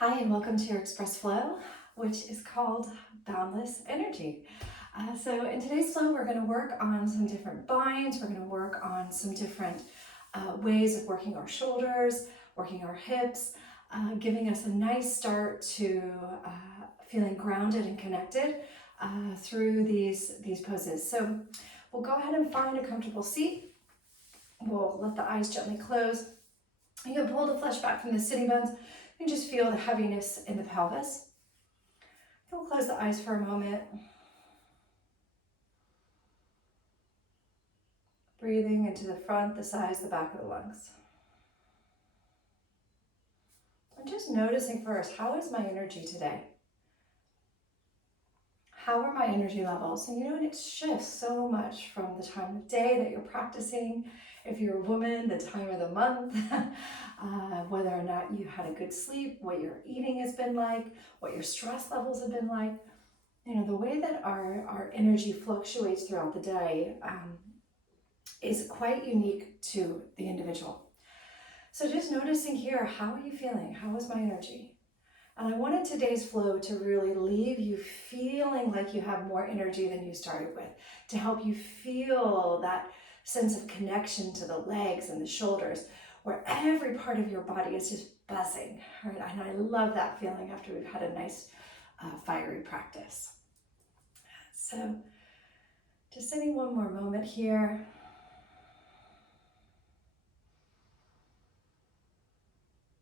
Hi, and welcome to your Express Flow, which is called Boundless Energy. So in today's flow, we're going to work on some different binds. We're going to work on some different ways of working our shoulders, working our hips, giving us a nice start to feeling grounded and connected through these poses. So we'll go ahead and find a comfortable seat. We'll let the eyes gently close. You can pull the flesh back from the sitting bones and just feel the heaviness in the pelvis. We'll close the eyes for a moment. Breathing into the front, the sides, the back of the lungs. I'm just noticing first, how is my energy today? How are my energy levels? And and it shifts so much from the time of day that you're practicing. If you're a woman, the time of the month, whether or not you had a good sleep, what your eating has been like, what your stress levels have been like. The way that our energy fluctuates throughout the day is quite unique to the individual. So just noticing here, how are you feeling? How is my energy? And I wanted today's flow to really leave you feeling like you have more energy than you started with, to help you feel that sense of connection to the legs and the shoulders, where every part of your body is just buzzing, right? And I love that feeling after we've had a nice fiery practice. So just sitting one more moment here.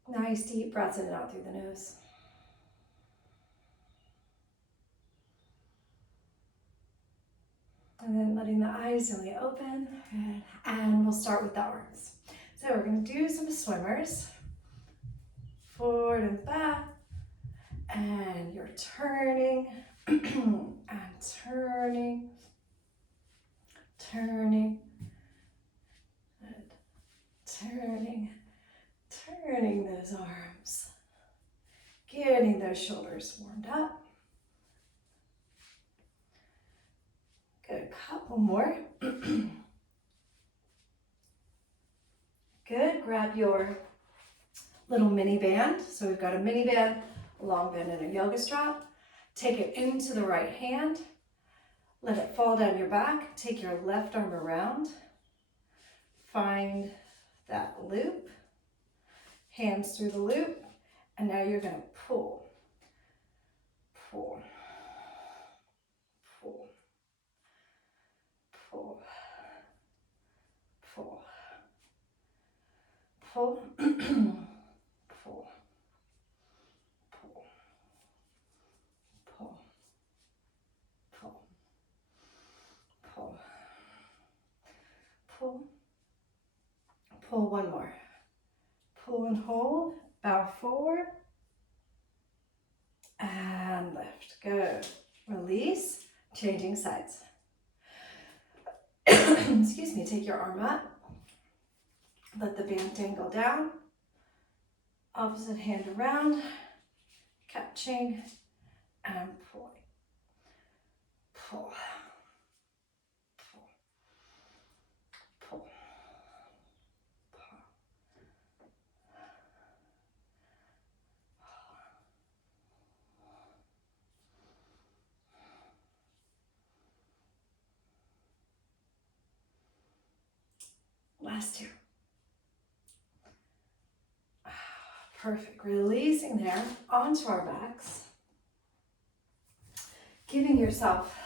Nice deep breaths in and out through the nose. And then letting the eyes gently open. Good. And we'll start with the arms. So we're going to do some swimmers. Forward and back. And you're turning and turning, turning, and turning, turning those arms. Getting those shoulders warmed up. Good, a couple more. Good, grab your little mini band. So we've got a mini band, a long band, and a yoga strap. Take it into the right hand. Let it fall down your back. Take your left arm around. Find that loop. Hands through the loop. And now you're going to pull, pull, pull, pull, pull, pull, pull, pull, pull, pull, pull, pull, pull one more. Pull and hold, bow forward, and lift. Good. Release, changing sides. Excuse me, take your arm up. Let the band dangle down. Opposite hand around, catching and pulling. Pull, pull, pull, pull. Last two. Perfect. Releasing there onto our backs. Giving yourself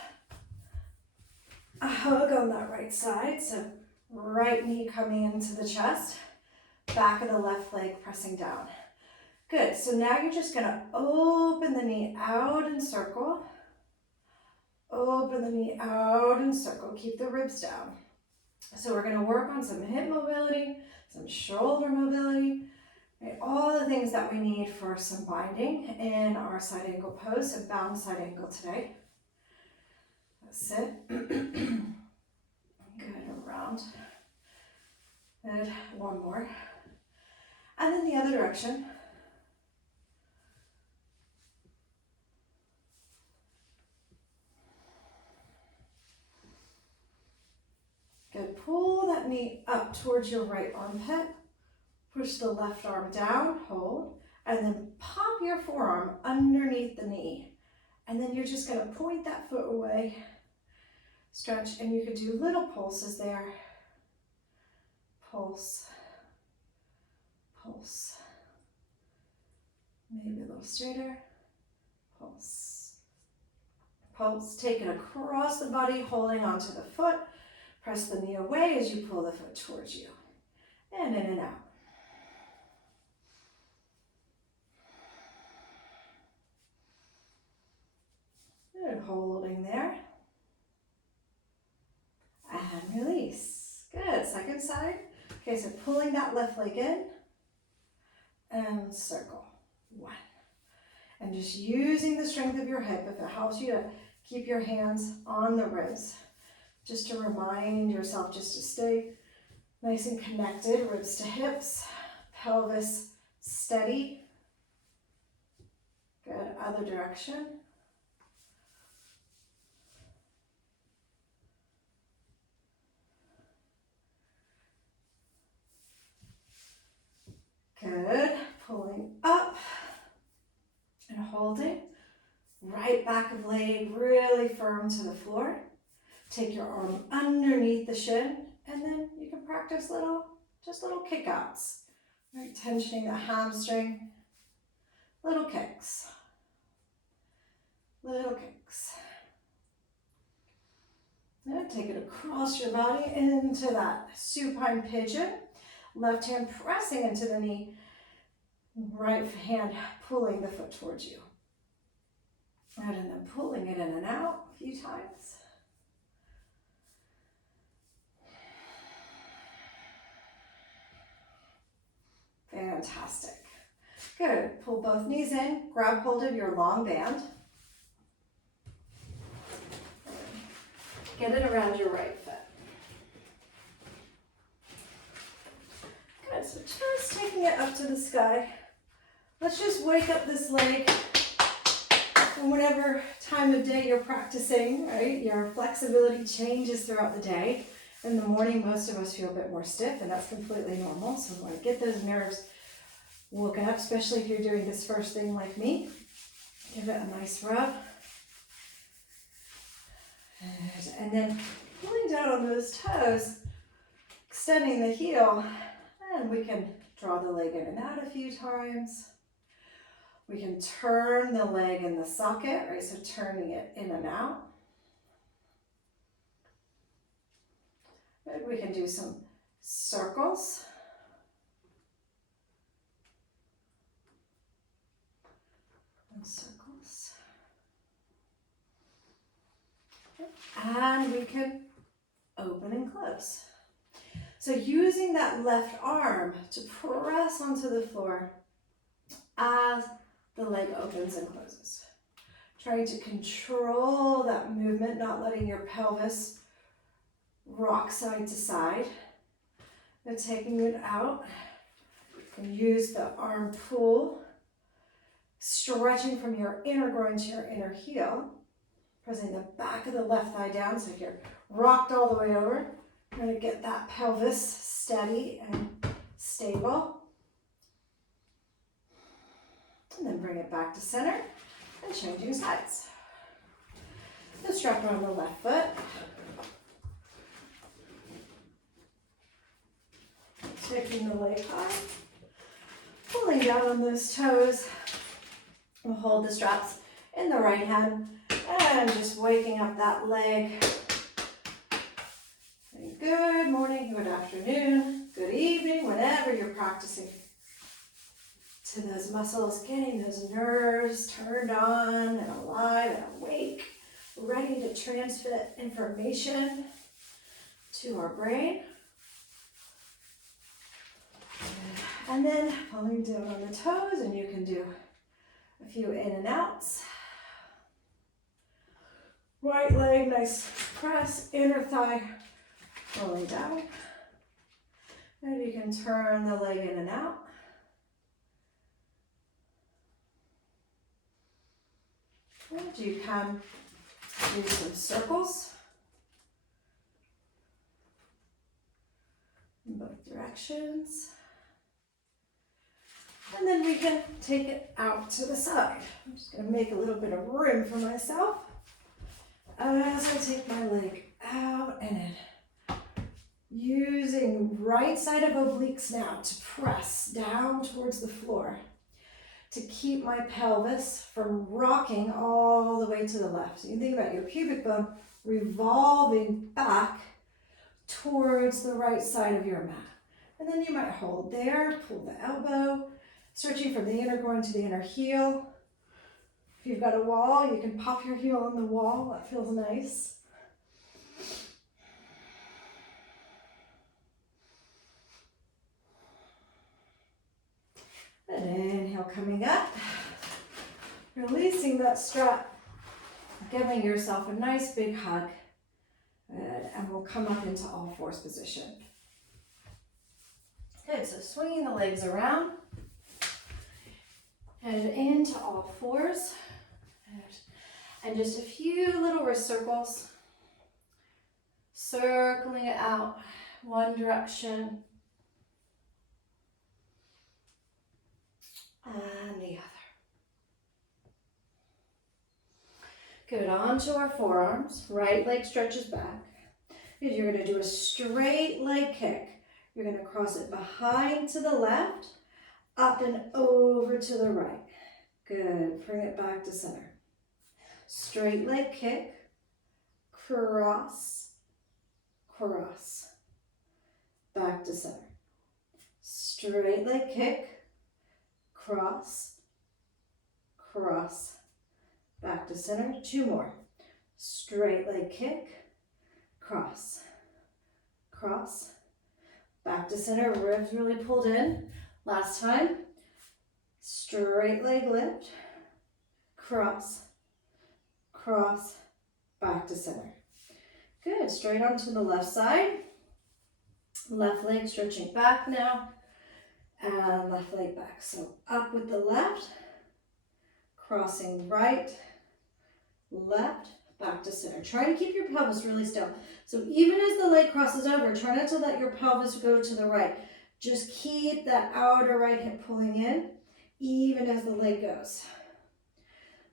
a hug on that right side. So right knee coming into the chest, back of the left leg pressing down. Good. So now you're just going to open the knee out and circle. Open the knee out and circle. Keep the ribs down. So we're going to work on some hip mobility, some shoulder mobility, right? All the things that we need for some binding in our side angle pose, so bound side angle today. Sit. Good, around. Good, one more. And then the other direction. Good, pull that knee up towards your right armpit. Push the left arm down, hold, and then pop your forearm underneath the knee. And then you're just gonna point that foot away, stretch, and you could do little pulses there. Pulse, pulse. Maybe a little straighter. Pulse, pulse. Take it across the body, holding onto the foot. Press the knee away as you pull the foot towards you. And in and out. Good, holding there. And release. Good, second side. Okay, so pulling that left leg in. And circle. 1. And just using the strength of your hip, if it helps you to keep your hands on the ribs. Just to remind yourself just to stay nice and connected, ribs to hips, pelvis steady. Good, other direction. Good, pulling up and holding. Right back of leg really firm to the floor. Take your arm underneath the shin, and then you can practice just little kickouts. Right, tensioning the hamstring. Little kicks. Little kicks. Now take it across your body into that supine pigeon. Left hand pressing into the knee. Right hand pulling the foot towards you. Right, and then pulling it in and out a few times. Fantastic. Good. Pull both knees in. Grab hold of your long band. Get it around your right foot. Good. So just taking it up to the sky. Let's just wake up this leg. And whatever time of day you're practicing, right? Your flexibility changes throughout the day. In the morning, most of us feel a bit more stiff, and that's completely normal. So we want to get those nerves woken up, especially if you're doing this first thing like me. Give it a nice rub. And then pulling down on those toes, extending the heel, and we can draw the leg in and out a few times. We can turn the leg in the socket, right? So turning it in and out. Good. We can do some circles. And circles. And we can open and close. So using that left arm to press onto the floor as the leg opens and closes. Trying to control that movement, not letting your pelvis rock side to side. Then taking it out. And use the arm pull. Stretching from your inner groin to your inner heel. Pressing the back of the left thigh down so you're rocked all the way over. Trying to get that pelvis steady and stable. And then bring it back to center and changing sides. The strap on the left foot. Taking the leg high. Pulling down on those toes. We'll hold the straps in the right hand and just waking up that leg. Good morning, good afternoon, good evening, whenever you're practicing. To those muscles, getting those nerves turned on and alive and awake, ready to transmit information to our brain. And then pulling down on the toes, and you can do a few in and outs. Right leg, nice press, inner thigh, rolling down. And you can turn the leg in and out. And you can do some circles in both directions. And then we can take it out to the side. I'm just gonna make a little bit of room for myself as I take my leg out and in. Using right side of obliques now to press down towards the floor to keep my pelvis from rocking all the way to the left. So you think about your pubic bone revolving back towards the right side of your mat. And then you might hold there, pull the elbow, stretching from the inner groin to the inner heel. If you've got a wall, you can pop your heel on the wall. That feels nice. And inhale, coming up. Releasing that strap. Giving yourself a nice big hug. Good. And we'll come up into all fours position. Good, so swinging the legs around. And into all fours. And just a few little wrist circles. Circling it out one direction and the other. Good, onto our forearms. Right leg stretches back. Good, you're going to do a straight leg kick. You're going to cross it behind to the left, up and over to the right. Good, bring it back to center. Straight leg kick, cross, cross, back to center. Straight leg kick, cross, cross, back to center. Two more. Straight leg kick, cross, cross, back to center. Ribs really pulled in. Last time. Straight leg lift, cross, cross, back to center. Good, straight onto the left side. Left leg stretching back now. And left leg back. So up with the left, crossing right, left, back to center. Try to keep your pelvis really still. So even as the leg crosses over, try not to let your pelvis go to the right. Just keep that outer right hip pulling in, even as the leg goes.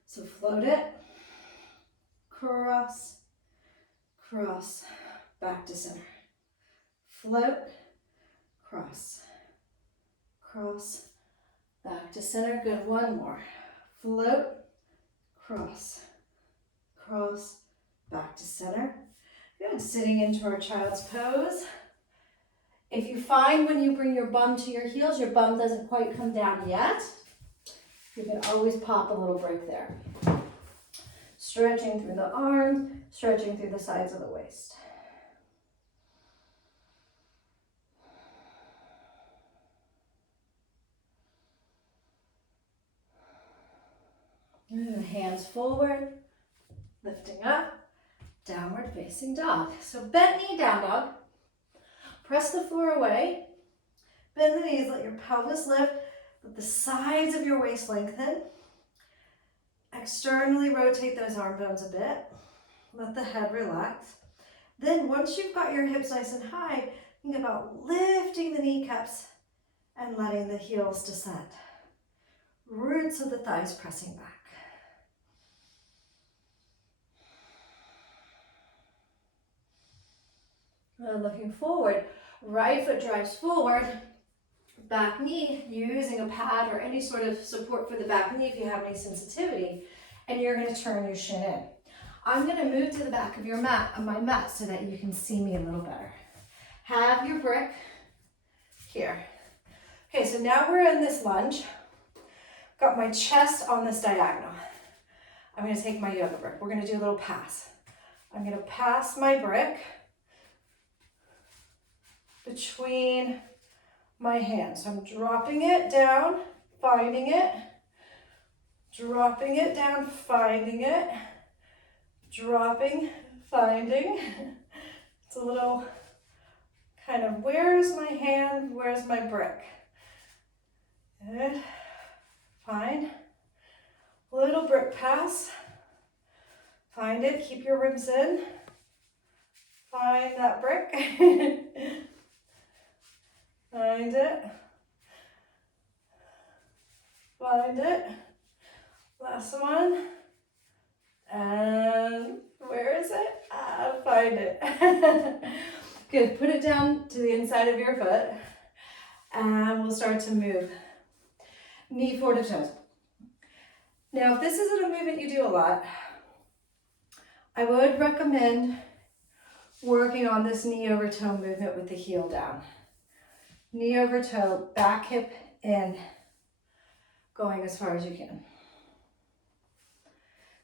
So float it, cross, cross, back to center. Float, cross, cross, back to center. Good, one more. Float, cross, cross, back to center. Good, sitting into our child's pose. If you find when you bring your bum to your heels, your bum doesn't quite come down yet, you can always pop a little break there. Stretching through the arms, stretching through the sides of the waist. Hands forward, lifting up, downward facing dog. So bent knee down dog. Press the floor away. Bend the knees, let your pelvis lift, let the sides of your waist lengthen. Externally rotate those arm bones a bit. Let the head relax. Then once you've got your hips nice and high, think about lifting the kneecaps and letting the heels descend. Roots of the thighs pressing back. Looking forward, right foot drives forward, back knee, using a pad or any sort of support for the back knee if you have any sensitivity, and you're going to turn your shin in. I'm going to move to the back of your mat, on my mat, so that you can see me a little better. Have your brick here. Okay, so now we're in this lunge. Got my chest on this diagonal. I'm going to take my yoga brick. We're going to do a little pass. I'm going to pass my brick between my hands. So I'm dropping it down, finding it, dropping it down, finding it, dropping, finding. It's a little kind of, where's my hand, where's my brick? Good. Find. Little brick pass. Find it, keep your ribs in. Find that brick. Find it. Find it. Last one. And where is it? Find it. Good. Put it down to the inside of your foot. And we'll start to move. Knee forward to toes. Now, if this isn't a movement you do a lot, I would recommend working on this knee over toe movement with the heel down. Knee over toe, back hip in, going as far as you can.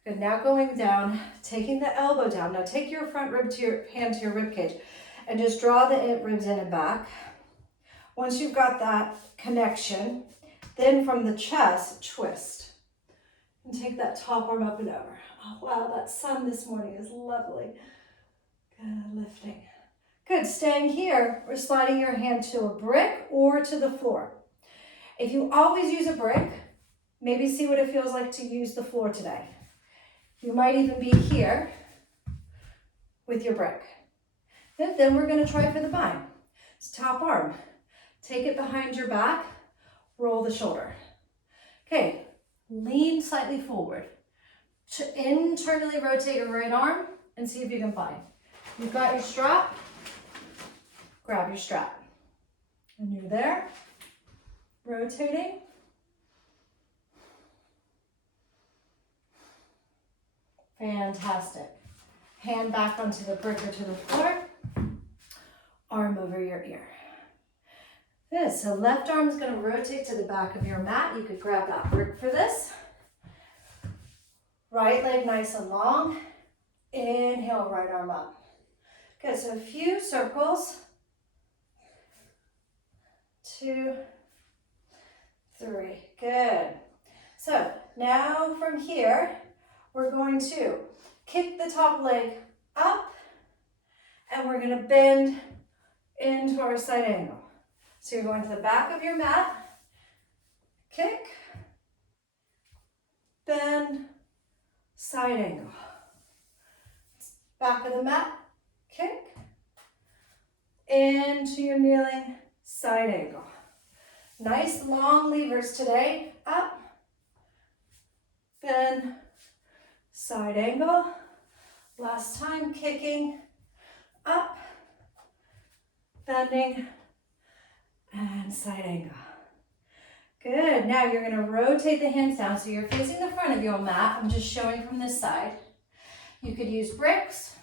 Good, now going down, taking the elbow down. Now take your front rib to your hand to your rib cage and just draw the ribs in and back. Once you've got that connection, then from the chest, twist. And take that top arm up and over. Oh wow, that sun this morning is lovely. Good, lifting. Good, staying here, or sliding your hand to a brick or to the floor. If you always use a brick, maybe see what it feels like to use the floor today. You might even be here with your brick. Then we're going to try for the bind. It's top arm. Take it behind your back, roll the shoulder. Okay, lean slightly forward. Internally rotate your right arm and see if you can bind. You've got your strap, grab your strap. And you're there, rotating. Fantastic. Hand back onto the brick or to the floor. Arm over your ear. Good, so left arm is going to rotate to the back of your mat. You could grab that brick for this. Right leg nice and long. Inhale, right arm up. Good, so a few circles. 2, 3, good. So now from here, we're going to kick the top leg up and we're going to bend into our side angle. So you're going to the back of your mat, kick, bend, side angle. Back of the mat, kick, into your kneeling, side angle. Nice long levers today, up, bend, side angle. Last time, kicking, up, bending, and side angle. Good, now you're gonna rotate the hands down so you're facing the front of your mat. I'm just showing from this side. You could use bricks,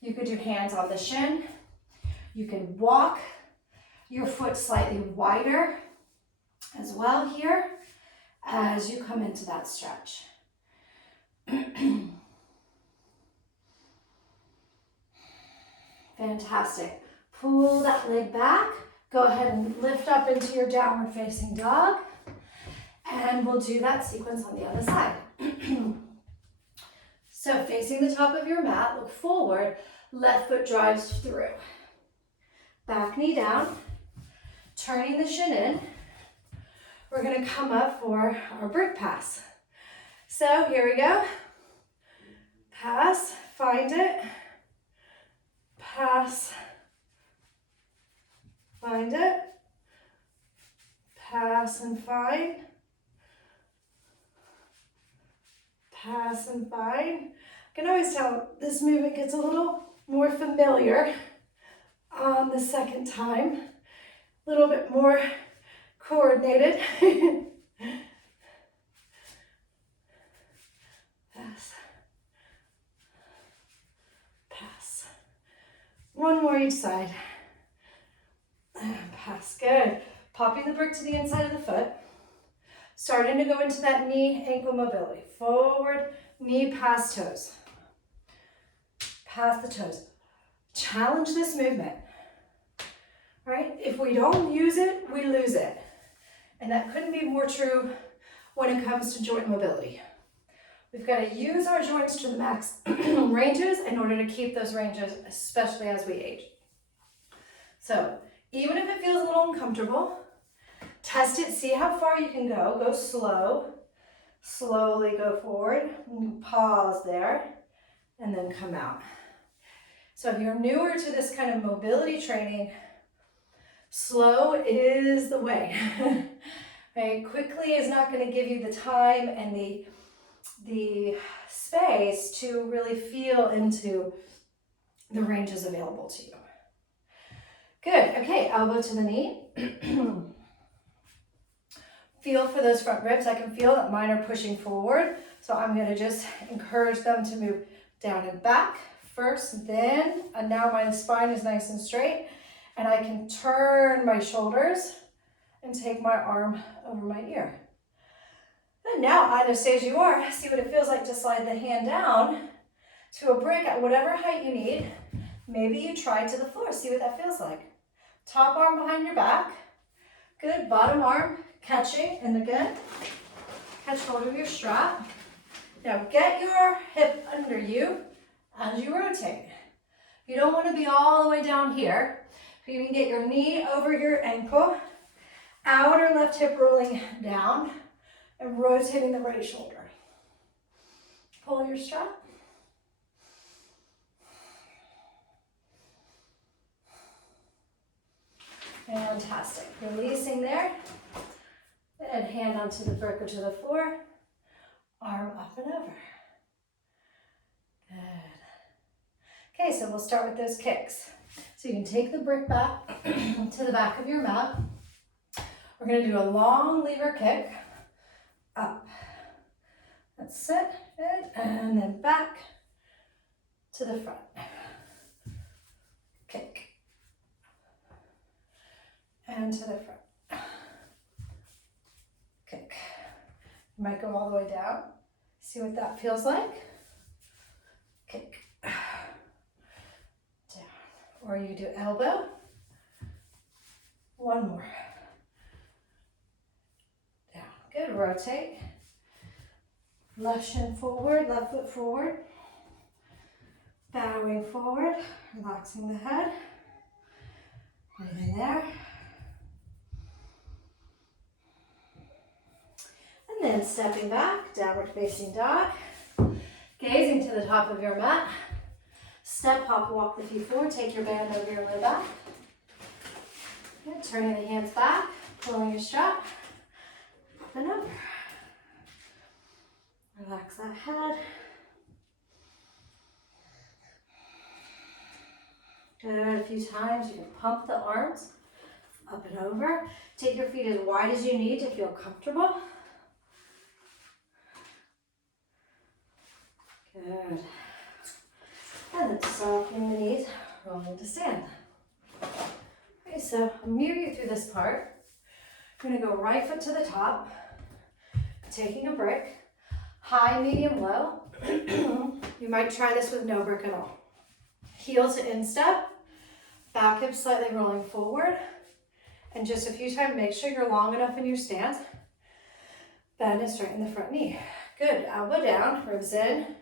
you could do hands on the shin, you can walk your foot slightly wider as well here as you come into that stretch. Fantastic. Pull that leg back. Go ahead and lift up into your downward facing dog. And we'll do that sequence on the other side. So facing the top of your mat, look forward, left foot drives through. Back knee down, turning the shin in. We're gonna come up for our brick pass. So here we go. Pass, find it. Pass, find it. Pass and find. Pass and find. I can always tell this movement gets a little more familiar on the second time. A little bit more coordinated. Pass. Pass. One more each side. Pass, good. Popping the brick to the inside of the foot. Starting to go into that knee ankle mobility. Forward, knee past toes. Past the toes. Challenge this movement. Right? If we don't use it, we lose it. And that couldn't be more true when it comes to joint mobility. We've got to use our joints to the max ranges in order to keep those ranges, especially as we age. So even if it feels a little uncomfortable, test it, see how far you can go. Go slow. Slowly go forward. Pause there and then come out. So if you're newer to this kind of mobility training, slow is the way. right? Quickly is not going to give you the time and the space to really feel into the ranges available to you. Good. Okay, elbow to the knee. Feel for those front ribs. I can feel that mine are pushing forward, so I'm going to just encourage them to move down and back first, then, and now my spine is nice and straight, and I can turn my shoulders and take my arm over my ear. And now, either stay as you are, see what it feels like to slide the hand down to a brick at whatever height you need. Maybe you try to the floor, see what that feels like. Top arm behind your back. Good, bottom arm catching, and again, catch hold of your strap. Now get your hip under you as you rotate. You don't want to be all the way down here. You can get your knee over your ankle, outer left hip rolling down, and rotating the right shoulder. Pull your strap. Fantastic. Releasing there. And hand onto the brick or to the floor. Arm up and over. Good. Okay, so we'll start with those kicks. So you can take the brick back to the back of your mat. We're going to do a long lever kick. Up. That's it. Good. And then back to the front. Kick. And to the front. Kick. You might go all the way down. See what that feels like. Kick. Down. Or you do elbow. One more. Down. Good. Rotate. Left shin forward, left foot forward. Bowing forward, relaxing the head. Breathing there. And then stepping back, downward facing dog. Gazing to the top of your mat. Step, hop, walk the feet forward. Take your band over your low back. Good. Turning the hands back, pulling your strap. Up and over. Relax that head. Good. A few times. You can pump the arms up and over. Take your feet as wide as you need to feel comfortable. Good. And then softening the knees, rolling to stand. Okay, so I'll mirror you through this part. You're going to go right foot to the top, taking a brick, high, medium, low. You might try this with no brick at all. Heel to instep, back hip slightly rolling forward, and just a few times, make sure you're long enough in your stance. Bend and straighten the front knee. Good, elbow down, ribs in.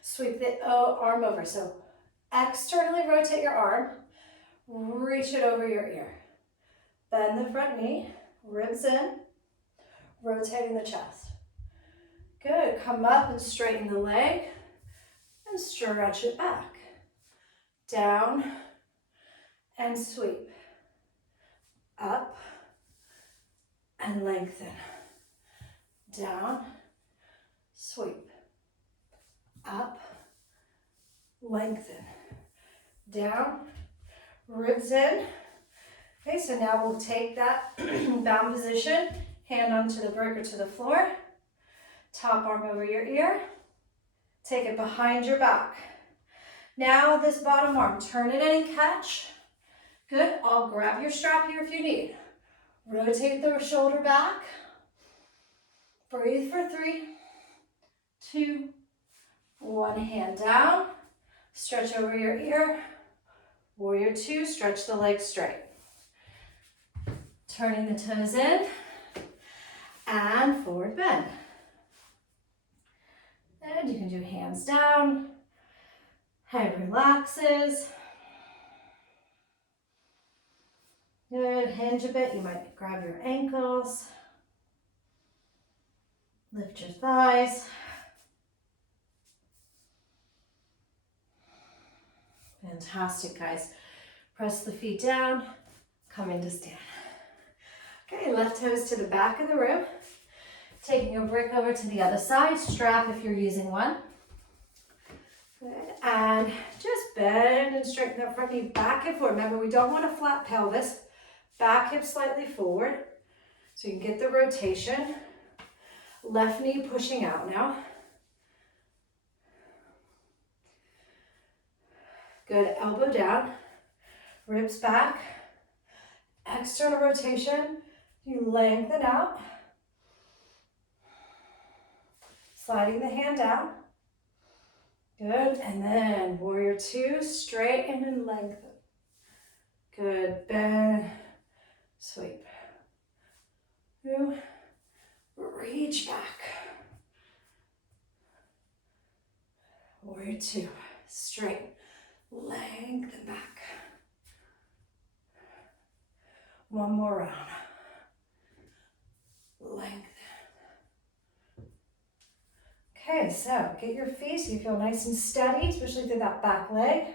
Sweep the arm over. So externally rotate your arm, reach it over your ear. Bend the front knee, ribs in, rotating the chest. Good, come up and straighten the leg and stretch it back. Down and sweep. Up and lengthen. Down, sweep. Up, lengthen, down, ribs in. Okay, so now we'll take that bound position, hand onto the brick or to the floor, top arm over your ear, take it behind your back. Now this bottom arm, turn it in and catch. Good, I'll grab your strap here if you need. Rotate the shoulder back. Breathe for 3, 2, 1, hand down, stretch over your ear. Warrior 2, stretch the legs straight. Turning the toes in and forward bend. And you can do hands down, head relaxes. Good, hinge a bit, you might grab your ankles. Lift your thighs. Fantastic, guys. Press the feet down, come into stand. Okay, left toes to the back of the room. Taking your brick over to the other side, strap if you're using one. Good, and just bend and straighten that front knee back and forward. Remember, we don't want a flat pelvis. Back hip slightly forward, so you can get the rotation. Left knee pushing out now. Good, elbow down, ribs back. External rotation, you lengthen out. Sliding the hand down. Good, and then warrior two, straighten and lengthen. Good, bend, sweep. Two, reach back. Warrior two, straight, lengthen back. One more round. Lengthen. Okay, so get your feet so you feel nice and steady, especially through that back leg.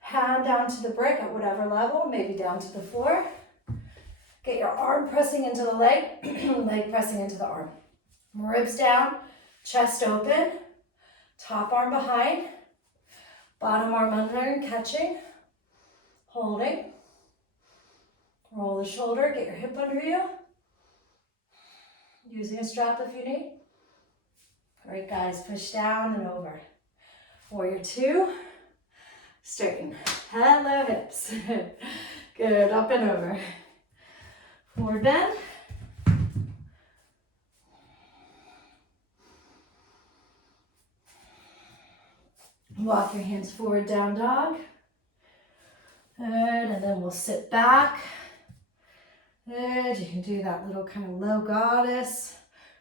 Hand down to the brick at whatever level, maybe down to the floor. Get your arm pressing into the leg, leg pressing into the arm. Ribs down, chest open, top arm behind, bottom arm under and catching, holding. Roll the shoulder, get your hip under you. Using a strap if you need. Great, guys, push down and over. Warrior two, straighten. Hello, hips. Good, up and over. Forward bend. Walk your hands forward, down dog. Good, and then we'll sit back. Good, you can do that little kind of low goddess,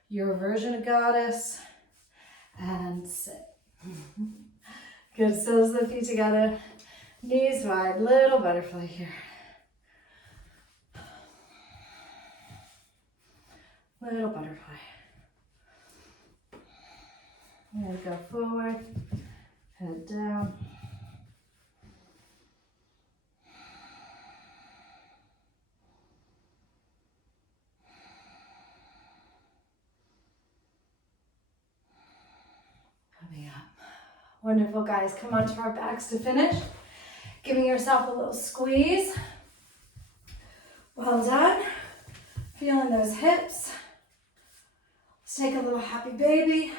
your version of goddess, and sit. Good, soles of the feet together, knees wide, little butterfly here. Little butterfly. And go forward, head down. Coming up. Wonderful, guys. Come onto our backs to finish. Giving yourself a little squeeze. Well done. Feeling those hips. Let's take a little happy baby.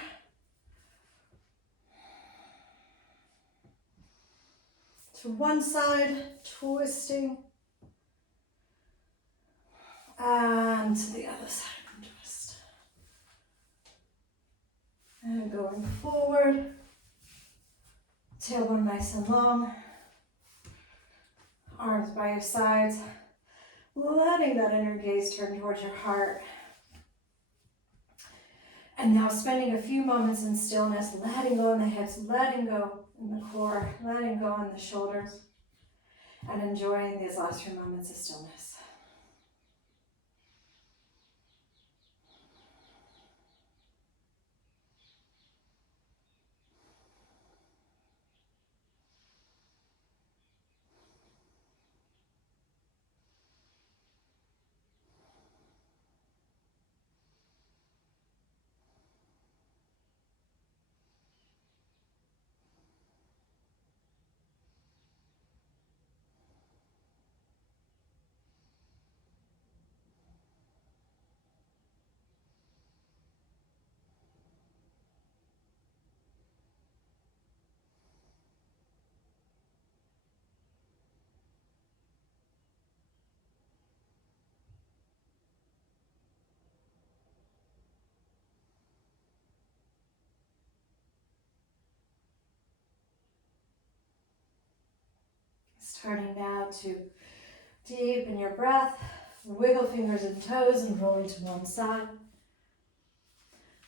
To one side, twisting. And to the other side, twist. And going forward. Tailbone nice and long. Arms by your sides. Letting that inner gaze turn towards your heart. And now spending a few moments in stillness, letting go in the hips, letting go in the core, letting go in the shoulders, and enjoying these last few moments of stillness. Starting now to deepen your breath, wiggle fingers and toes and rolling to one side.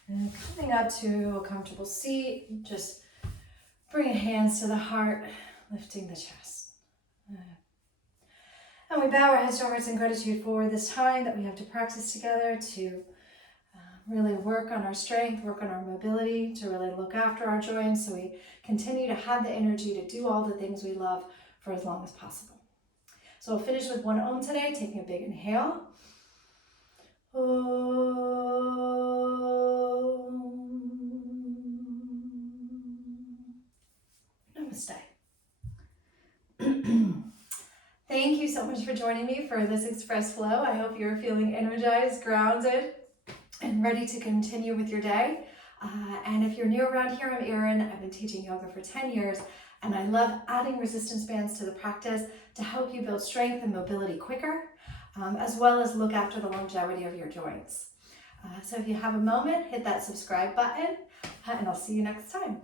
And coming up to a comfortable seat, just bring hands to the heart, lifting the chest. And we bow our heads to our hearts in gratitude for this time that we have to practice together to really work on our strength, work on our mobility, to really look after our joints so we continue to have the energy to do all the things we love for as long as possible. So we'll finish with one Om today, taking a big inhale. Namaste. Thank you so much for joining me for this Express Flow. I hope you're feeling energized, grounded, and ready to continue with your day. And if you're new around here, I'm Erin. I've been teaching yoga for 10 years, and I love adding resistance bands to the practice to help you build strength and mobility quicker, as well as look after the longevity of your joints. So if you have a moment, hit that subscribe button, and I'll see you next time.